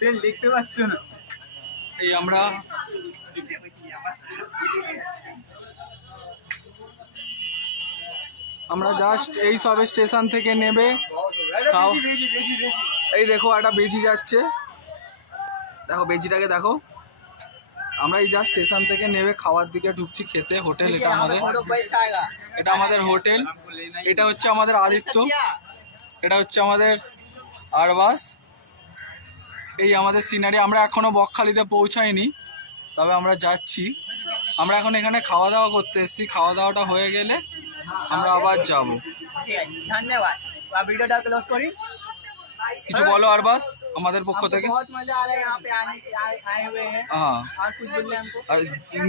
Hotel দেখতে পাচ্ছ না। এই আমরা জাস্ট এই সব স্টেশন থেকে নেবে এই দেখো একটা বেজি যাচ্ছে, দেখো বেজিটাকে দেখো। আমরা এই জাস্ট স্টেশন থেকে নেবে খাওয়ার দিকে ঢুকছি খেতে। হোটেল এটা আমাদের হোটেল। এটা হচ্ছে আমাদের আদিত্য, এটা হচ্ছে আমাদের আরবাস। এই আমাদের সিনারি। আমরা এখনো বকখালিতে পৌঁছাইনি, তবে আমরা যাচ্ছি। আমরা এখন এখানে খাওয়া দাওয়া করতে এসেছি, খাওয়া দাওয়াটা হয়ে গেলে আমরা আবার যাব। ধন্যবাদ। ভিডিওটা ক্লোজ করি। কিছু বলো আরবাস আমাদের পক্ষ থেকে। बहुत मजा आ रहा है, यहाँ पे आए हुए हैं। हाँ, और कुछ बोलिए हमको।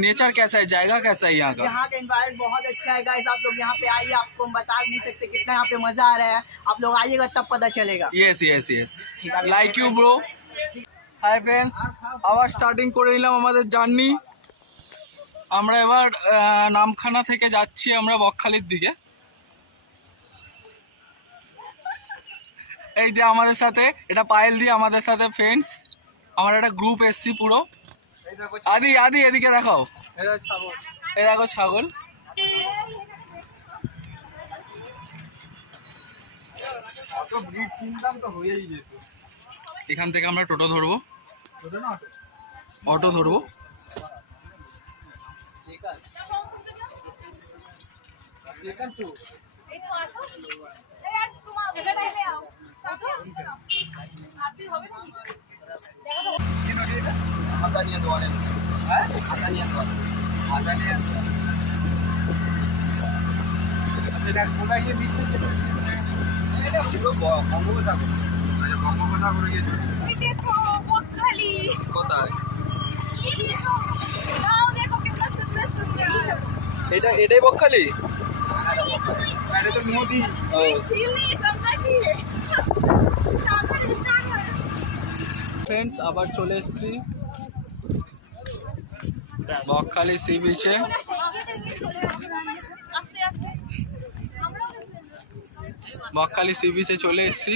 नेचर कैसा है, जाएगा कैसा है यहाँ का? यहाँ का एनवायरनमेंट बहुत अच्छा है गाइस। आप लोग यहाँ पे आइए, आपको हम बता नहीं सकते कितना यहाँ पे मजा आ रहा है। आप लोग आइएगा तब पता चलेगा। Yes yes yes, like you bro. Hi friends, আবার স্টার্টিং করে নিলাম আমাদের জার্নি। আমরা এবার নামখানা থেকে যাচ্ছি আমরা বকখালির দিকে। এই যে আমাদের সাথে এটা পায়েল দি, আমাদের সাথে ফ্রেন্ডস। আমার একটা গ্রুপ এসছি পুরো। আদি আদি এদিকে দেখাও, এই দেখো ছাগল। এখান থেকে আমরা টোটো ধরবো, অটো ধরবো। এটাই বকখালি। ফ্রেন্ডস আবার চলে এসেছি বকখালি সি বিচে। বকখালি সি বিচে চলে এসেছি।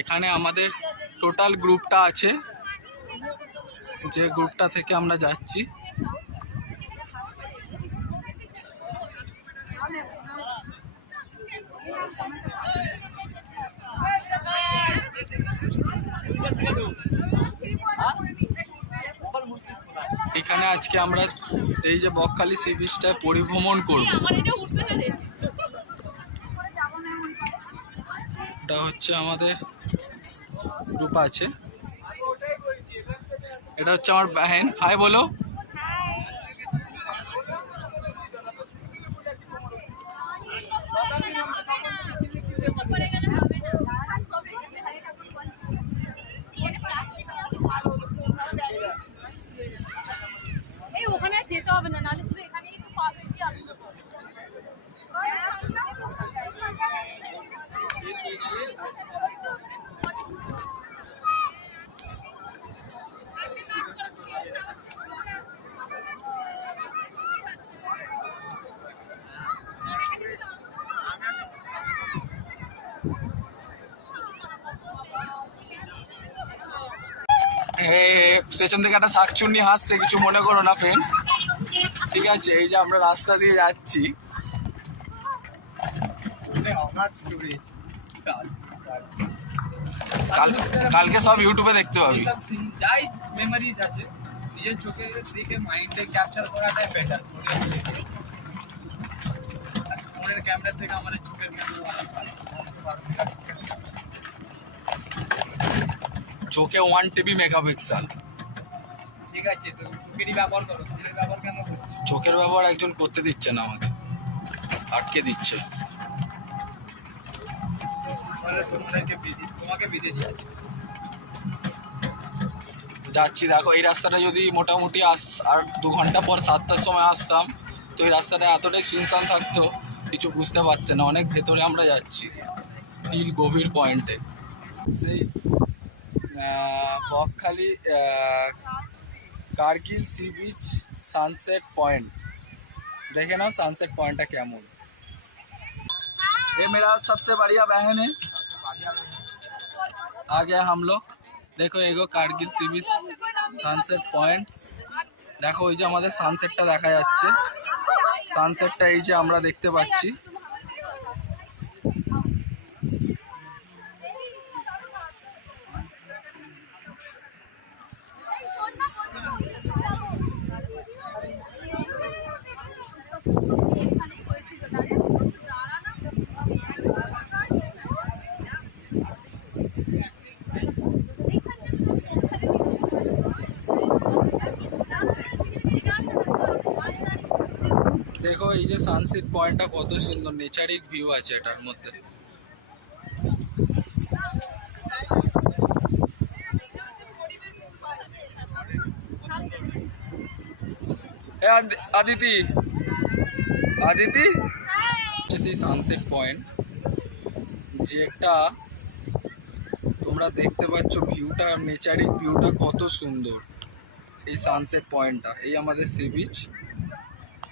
এখানে আমাদের টোটাল গ্রুপটা আছে, যে গ্রুপটা থেকে আমরা যাচ্ছি। এখানে আজকে আমরা এই যে বকখালি সি বিচটায় পরিভ্রমণ করব। এটা হচ্ছে আমাদের গ্রুপ আছে। এটা হচ্ছে আমার বাহেন। হাই বলো। ওখানে যেতে হবে না, নাহলে শুধু এখানেই একটু পাবে কি আপনি। পেছন থেকে একটা শাকচুন্নি হাসছে, কিছু মনে করো না ফ্রেন্ডস, ঠিক আছে? এই যে আমরা রাস্তা দিয়ে যাচ্ছি। কালকে সব ইউটিউবে দেখতে পাবি। যাই মেমোরিজ আছে নিজের চোখে দেখে মাইন্ডে ক্যাপচার করাটাই বেটার। ফোনের ক্যামেরা থেকে আমাদের চোখের ক্যামেরা চোখে 1 TB মেগাপিক্সেল। ঠিক আছে, তো চোখেরই ব্যবহার করো, ফোনের ব্যবহার কেন করছো? চোখের ব্যবহার একজন করতে দিচ্ছে না, আমাকে আটকে দিচ্ছে। তোমাকে বেঁধে দিয়েছে। যাচ্ছি, দেখো এই রাস্তাটা যদি মোটামুটি আর 2 ঘন্টা পর 7টার সময় আসতাম, তো এই রাস্তাটা এতটাই শুনশান থাকতো, কিছু বুঝতে পারতে না। অনেক ভেতরে আমরা যাচ্ছি, নীল গভীর পয়েন্টে। সেই বকখালি কারগিল सी बीच सनसेट पॉइंट देखे ना, सनसेट पॉइंट कैमन। ये मेरा सबसे बढ़िया बहन है। आ गया हम लोग দেখো এগো Kargil sea beach sunset point. দেখো ওই যে আমাদের সানসেটটা দেখা যাচ্ছে, সানসেটটা এই যে আমরা দেখতে পাচ্ছি। দেখো এই যে সানসেট পয়েন্টটা কত সুন্দর, নেচারিক ভিউ আছে এটার মধ্যে। আদিতি আদিতি সেই সানসেট পয়েন্ট, যেটা তোমরা দেখতে পাচ্ছ ভিউটা, নেচারিক ভিউটা কত সুন্দর। এই সানসেট পয়েন্টটা, এই আমাদের সি বিচ।